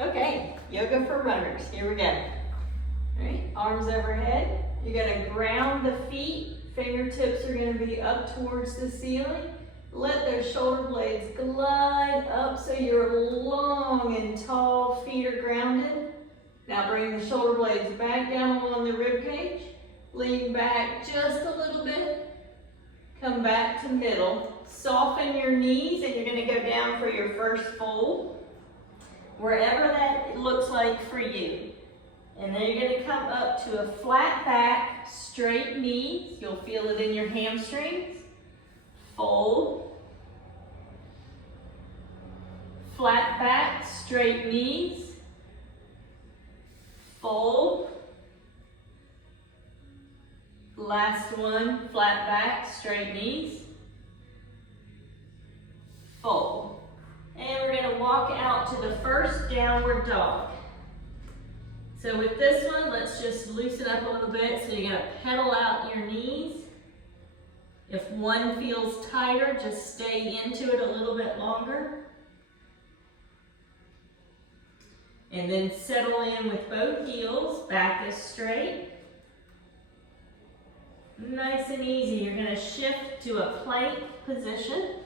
Okay, yoga for runners. Here we go. All right, arms overhead. You're gonna ground the feet. Fingertips are gonna be up towards the ceiling. Let those shoulder blades glide up so your long and tall feet are grounded. Now bring the shoulder blades back down along the rib cage. Lean back just a little bit. Come back to middle. Soften your knees and you're gonna go down for your first fold. Wherever that looks like for you. And then you're gonna come up to a flat back, straight knees. You'll feel it in your hamstrings. Fold. Flat back, straight knees. Fold. Last one, flat back, straight knees. Fold. And we're gonna walk out to the first downward dog. So with this one, let's just loosen up a little bit. So you're gonna pedal out your knees. If one feels tighter, just stay into it a little bit longer. And then settle in with both heels, back is straight. Nice and easy. You're gonna shift to a plank position.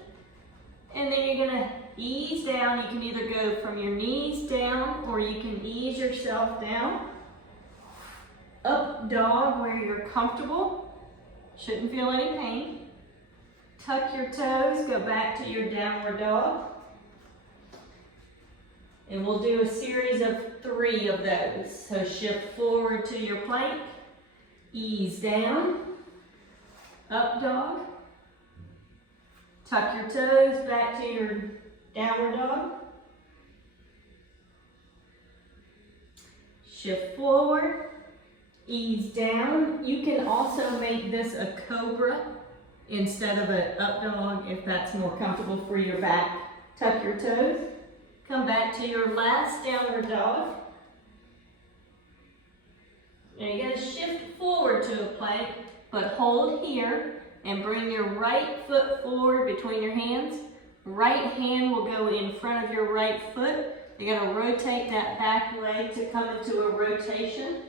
And then you're gonna ease down. You can either go from your knees down or you can ease yourself down. Up dog where you're comfortable. Shouldn't feel any pain. Tuck your toes, go back to your downward dog. And we'll do a series of 3 of those. So shift forward to your plank, ease down, up dog, tuck your toes back to your downward dog, shift forward, ease down. You can also make this a cobra instead of an up dog if that's more comfortable for your back. Tuck your toes. Come back to your last downward dog. And you're going to shift forward to a plank, but hold here and bring your right foot forward between your hands. Right hand will go in front of your right foot. You're going to rotate that back leg to come into a rotation.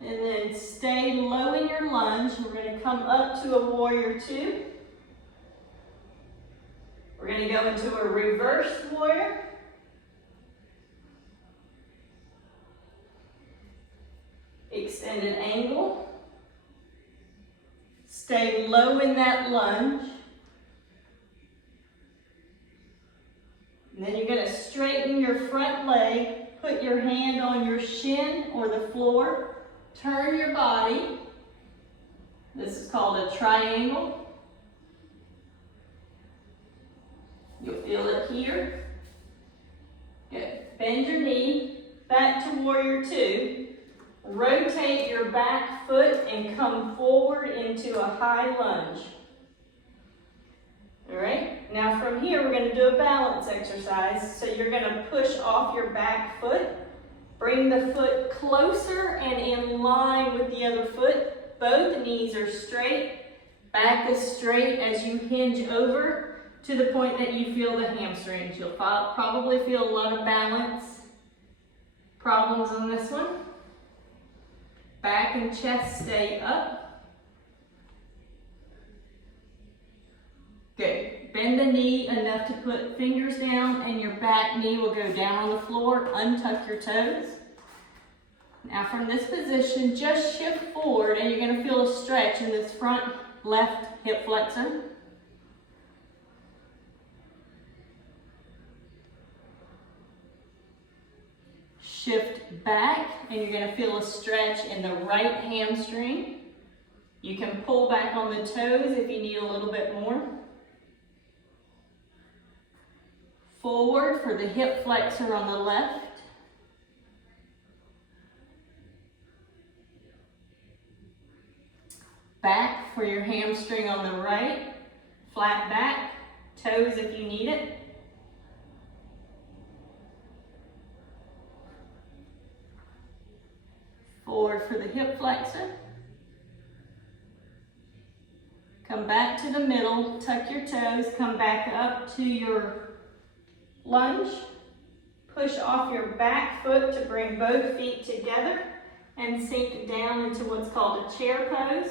And then stay low in your lunge. We're going to come up to a warrior 2. We're going to go into a reverse warrior. Extended angle. Stay low in that lunge. And then you're going to straighten your front leg. Put your hand on your shin or the floor. Turn your body. This is called a triangle. You'll feel it here. Good. Bend your knee, back to warrior 2. Rotate your back foot and come forward into a high lunge. All right, now from here we're going to do a balance exercise. So you're going to push off your back foot. Bring the foot closer and in line with the other foot. Both knees are straight. Back is straight as you hinge over to the point that you feel the hamstrings. You'll probably feel a lot of balance problems on this one. Back and chest stay up. Good. Bend the knee enough to put fingers down and your back knee will go down on the floor. Untuck your toes. Now from this position, just shift forward and you're going to feel a stretch in this front left hip flexor. Shift back and you're going to feel a stretch in the right hamstring. You can pull back on the toes if you need a little bit more. Forward for the hip flexor on the left. Back for your hamstring on the right. Flat back, toes if you need it. Forward for the hip flexor. Come back to the middle, tuck your toes, come back up to your lunge. Push off your back foot to bring both feet together and sink down into what's called a chair pose.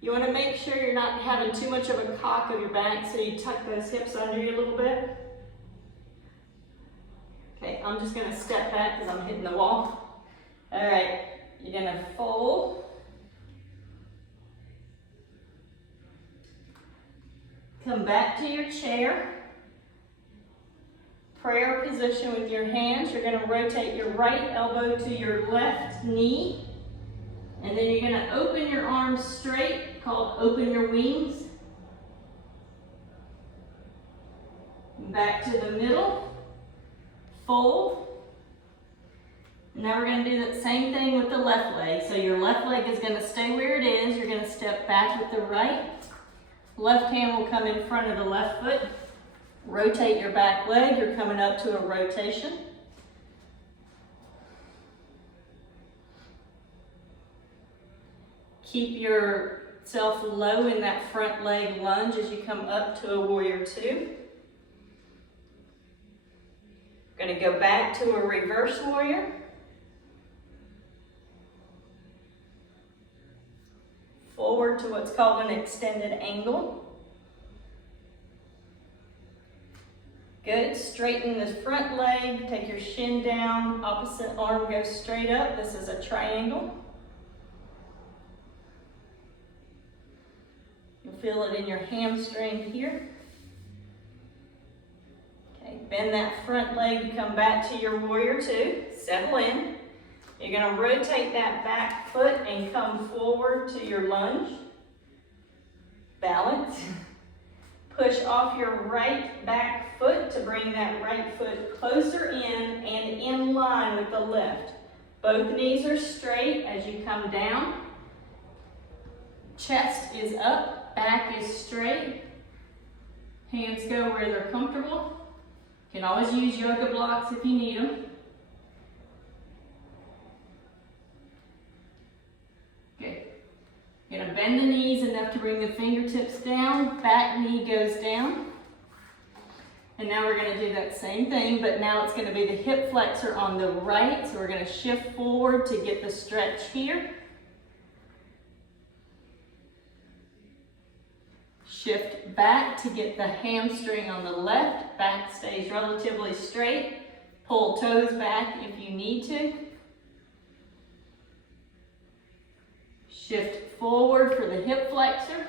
You want to make sure you're not having too much of a cock of your back, so you tuck those hips under you a little bit. Okay, I'm just going to step back because I'm hitting the wall. All right, you're going to fold. Come back to your chair. Prayer position with your hands. You're going to rotate your right elbow to your left knee. And then you're going to open your arms straight, called open your wings. Back to the middle. Fold. Now we're going to do that same thing with the left leg. So your left leg is going to stay where it is. You're going to step back with the right. Left hand will come in front of the left foot. Rotate your back leg. You're coming up to a rotation. Keep yourself low in that front leg lunge as you come up to a warrior two. We're going to go back to a reverse warrior. Forward to what's called an extended angle. Good. Straighten the front leg. Take your shin down. Opposite arm goes straight up. This is a triangle. You'll feel it in your hamstring here. Okay, bend that front leg, come back to your warrior two, settle in. You're going to rotate that back foot and come forward to your lunge. Balance. Push off your right back foot to bring that right foot closer in and in line with the left. Both knees are straight as you come down. Chest is up, back is straight. Hands go where they're comfortable. You can always use yoga blocks if you need them. Good. You're going to bend the knees enough to bring the fingertips down. Back knee goes down. And now we're going to do that same thing, but now it's going to be the hip flexor on the right. So we're going to shift forward to get the stretch here. Shift back to get the hamstring on the left. Back stays relatively straight. Pull toes back if you need to. Shift forward for the hip flexor.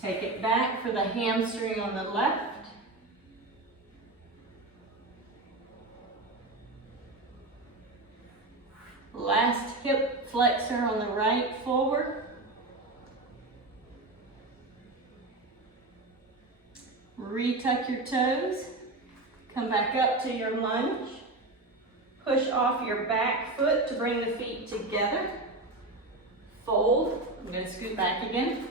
Take it back for the hamstring on the left. Last hip flexor on the right, forward. Retuck your toes. Come back up to your lunge. Push off your back foot to bring the feet together. Fold. I'm going to scoot back again.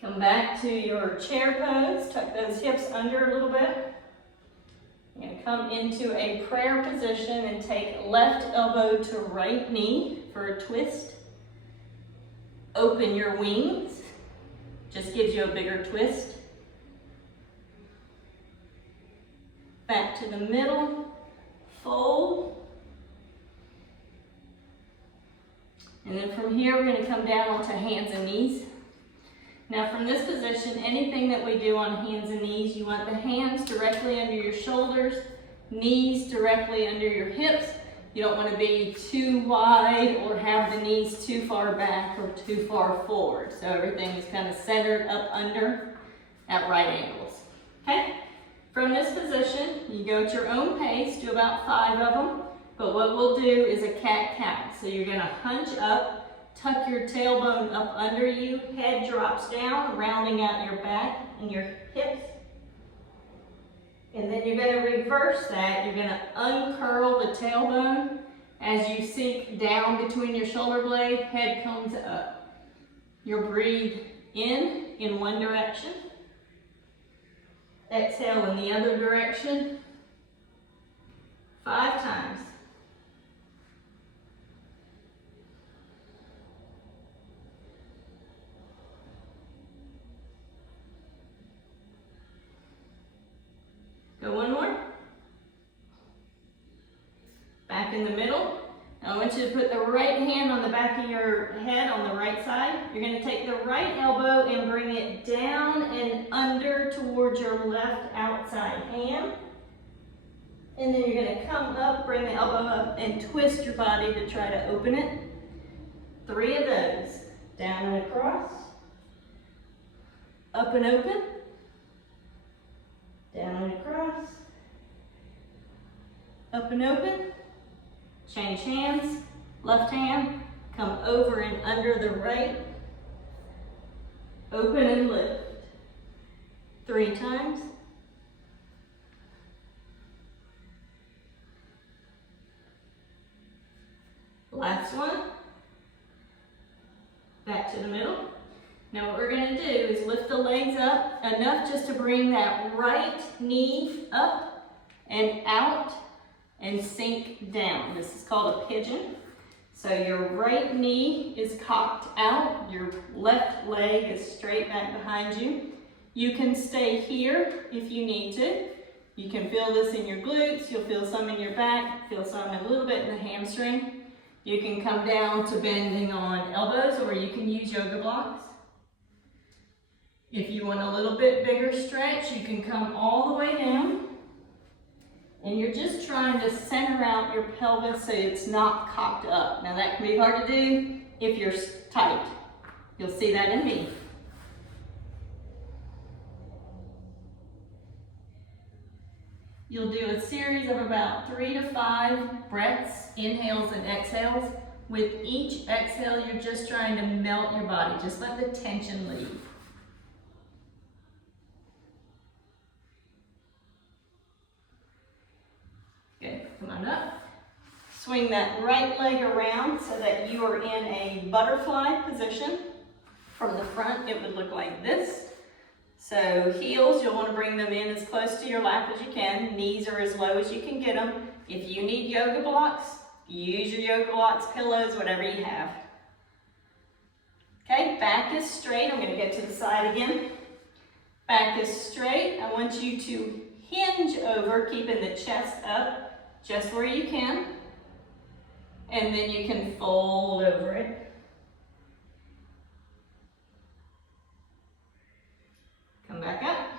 Come back to your chair pose. Tuck those hips under a little bit. You're going to come into a prayer position and take left elbow to right knee for a twist. Open your wings. Just gives you a bigger twist. Back to the middle. Fold. And then from here, we're going to come down onto hands and knees. Now from this position, anything that we do on hands and knees, you want the hands directly under your shoulders, knees directly under your hips. You don't want to be too wide or have the knees too far back or too far forward. So everything is kind of centered up under at right angles. Okay? From this position, you go at your own pace, do about 5 of them. But what we'll do is a cat-cow. So you're going to hunch up. Tuck your tailbone up under you, head drops down, rounding out your back and your hips. And then you're going to reverse that. You're going to uncurl the tailbone. As you sink down between your shoulder blade, head comes up. You'll breathe in one direction. Exhale in the other direction. 5 times. Go one more. Back in the middle. Now I want you to put the right hand on the back of your head on the right side. You're going to take the right elbow and bring it down and under towards your left outside hand. And then you're going to come up, bring the elbow up, and twist your body to try to open it. 3 of those. Down and across. Up and open. Down and across. Up and open. Change hands. Left hand. Come over and under the right. Open and lift. 3 times. Last one. Back to the middle. Now what we're going to do is lift the legs up enough just to bring that right knee up and out and sink down. This is called a pigeon. So your right knee is cocked out, your left leg is straight back behind you. You can stay here if you need to. You can feel this in your glutes, you'll feel some in your back, feel some a little bit in the hamstring. You can come down to bending on elbows, or you can use yoga blocks. If you want a little bit bigger stretch, you can come all the way down. And you're just trying to center out your pelvis so it's not cocked up. Now that can be hard to do if you're tight. You'll see that in me. You'll do a series of about 3 to 5 breaths, inhales and exhales. With each exhale, you're just trying to melt your body. Just let the tension leave. Good, come on up. Swing that right leg around so that you are in a butterfly position. From the front, it would look like this. So heels, you'll want to bring them in as close to your lap as you can. Knees are as low as you can get them. If you need yoga blocks, use your yoga blocks, pillows, whatever you have. Okay, back is straight. I'm going to get to the side again. Back is straight. I want you to hinge over, keeping the chest up just where you can. And then you can fold over it. Come back up.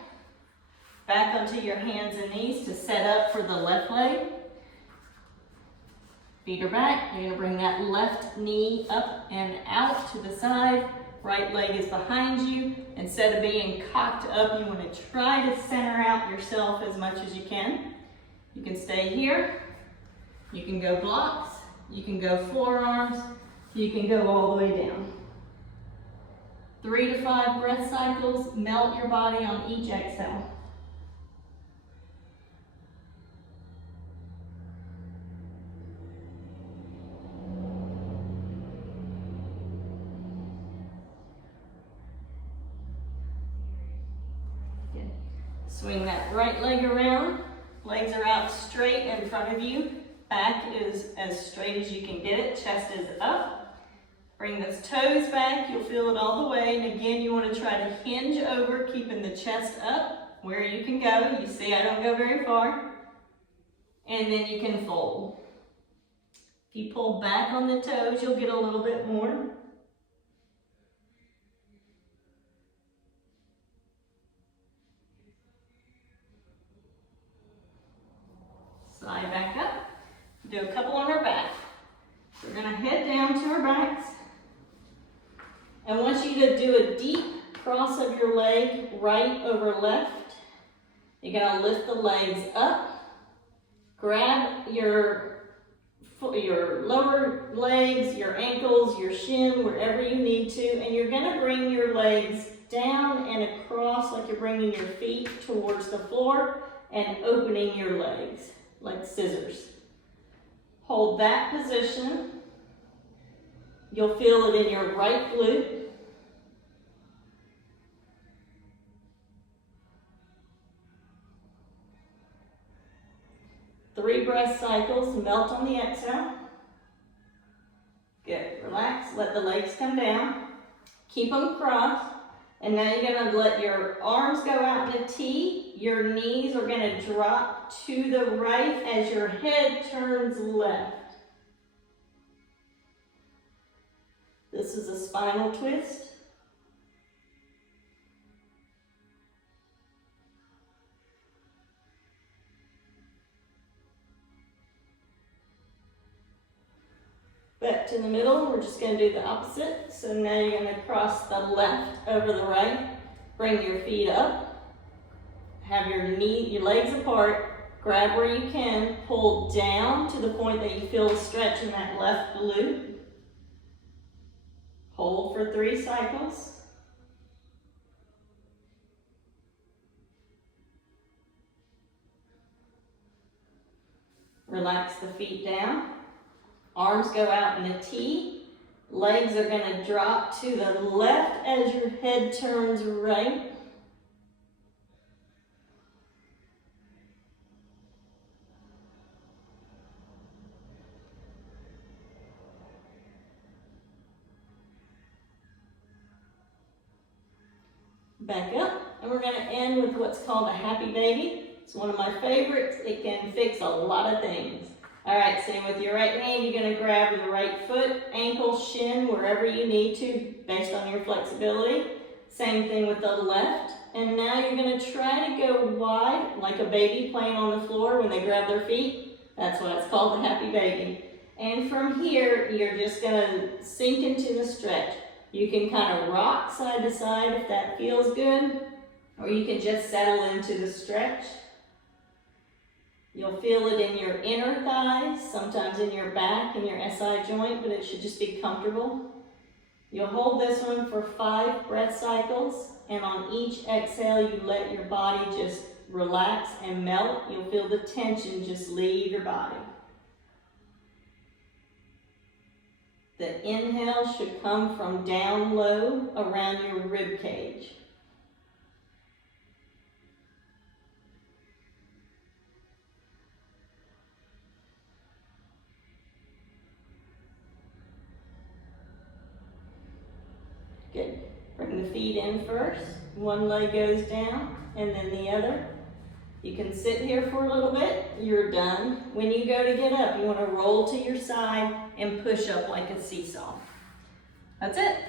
Back onto your hands and knees to set up for the left leg. Feet are back. You're going to bring that left knee up and out to the side. Right leg is behind you. Instead of being cocked up, you want to try to center out yourself as much as you can. You can stay here. You can go blocks. You can go forearms. You can go all the way down. 3 to 5 breath cycles. Melt your body on each exhale. Good. Swing that right leg around. Legs are out straight in front of you. Back is as straight as you can get it. Chest is up. Bring those toes back, you'll feel it all the way. And again, you want to try to hinge over, keeping the chest up where you can go. You see I don't go very far. And then you can fold. If you pull back on the toes, you'll get a little bit more. Slide back up. Do a couple on our back. We're going to head down to our backs. I want you to do a deep cross of your leg, right over left. You're going to lift the legs up. Grab your lower legs, your ankles, your shin, wherever you need to. And you're going to bring your legs down and across like you're bringing your feet towards the floor and opening your legs like scissors. Hold that position. You'll feel it in your right glute. Three breath cycles, melt on the exhale. Good, relax, let the legs come down. Keep them crossed. And now you're gonna let your arms go out in a T. Your knees are gonna drop to the right as your head turns left. This is a spinal twist. Back to the middle, we're just going to do the opposite. So now you're going to cross the left over the right. Bring your feet up. Have your legs apart. Grab where you can. Pull down to the point that you feel a stretch in that left glute. Hold for 3 cycles. Relax the feet down. Arms go out in a T. Legs are going to drop to the left as your head turns right. Back up, and we're going to end with what's called a happy baby. It's one of my favorites. It can fix a lot of things. All right, so with your right hand, you're going to grab the right foot, ankle, shin, wherever you need to, based on your flexibility. Same thing with the left. And now you're going to try to go wide, like a baby playing on the floor when they grab their feet. That's why it's called the happy baby. And from here, you're just going to sink into the stretch. You can kind of rock side to side if that feels good, or you can just settle into the stretch. You'll feel it in your inner thighs, sometimes in your back and your SI joint, but it should just be comfortable. You'll hold this one for 5 breath cycles, and on each exhale, you let your body just relax and melt. You'll feel the tension just leave your body. The inhale should come from down low around your rib cage. Good. Bring the feet in first. One leg goes down and then the other. You can sit here for a little bit. You're done. When you go to get up, you want to roll to your side and push up like a seesaw. That's it.